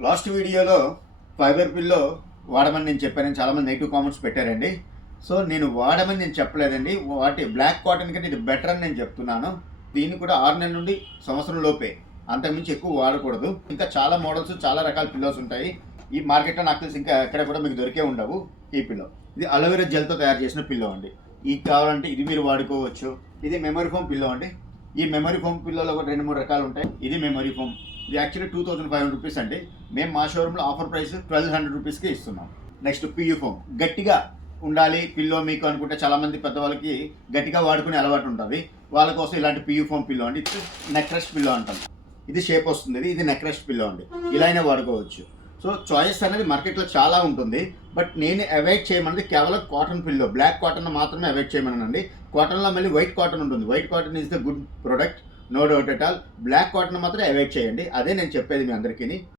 Last వీడియోలో fibre pillow వాడమని నేను చెప్పాను. చాలామంది నెగిటివ్ కామెంట్స్ పెట్టారండి. సో నేను వాడమని నేను చెప్పలేదండి. వాటి బ్లాక్ కాటన్ కంటే ఇది బెటర్ అని నేను చెప్తున్నాను. దీన్ని కూడా 6 నెలల నుండి సంవత్సరం లోపే, అంతకుమించి ఎక్కువ వాడకూడదు. ఇంకా చాలా మోడల్స్, చాలా రకాల పిల్లోస్ ఉంటాయి. ఈ మార్కెట్లో నాకు తెలిసి ఇంకా ఎక్కడ కూడా మీకు దొరికే ఉండవు. ఈ పిల్లో ఇది అలోవెరా జెల్తో తయారు చేసిన పిల్లో అండి. ఇది కావాలంటే ఇది మీరు వాడుకోవచ్చు. ఇది మెమరీ ఫోమ్ పిల్లో అండి. ఈ మెమరీ ఫోమ్ పిల్లోలో కూడా 2-3 రకాలు ఉంటాయి. ఇది మెమరీ ఫోమ్. ఇది యాక్చువల్లీ 2500 రూపీస్ అండి. మేము మా షోరూంలో ఆఫర్ ప్రైస్ 1200 రూపీస్కి ఇస్తున్నాం. Next PU foam. గట్టిగా ఉండాలి పిల్లో మీకు అనుకుంటే చాలామంది పెద్దవాళ్ళకి గట్టిగా వాడుకునే అలవాటు ఉంటుంది. వాళ్ళ కోసం ఇలాంటి పియూ ఫోమ్ పిల్లో అండి. ఇది నెక్ రెస్ట్ పిల్లో అంటాం. ఇది షేప్ వస్తుంది. ఇది నెక్ రెస్ట్ పిల్లో అండి. ఇలా అయినా వాడుకోవచ్చు. సో చాయిస్ అనేది మార్కెట్లో చాలా ఉంటుంది. బట్ నేను అవాయిడ్ చేయమన్నది కేవలం కాటన్ పిల్లో. బ్లాక్ కాటన్ మాత్రమే అవాయిడ్ చేయమనండి. కాటన్లో మళ్ళీ వైట్ కాటన్ ఉంటుంది. White cotton is the good product, no doubt at all. Black cotton మాత్రం అవాయిడ్ చేయండి. అదే నేను చెప్పేది మీ అందరికీ.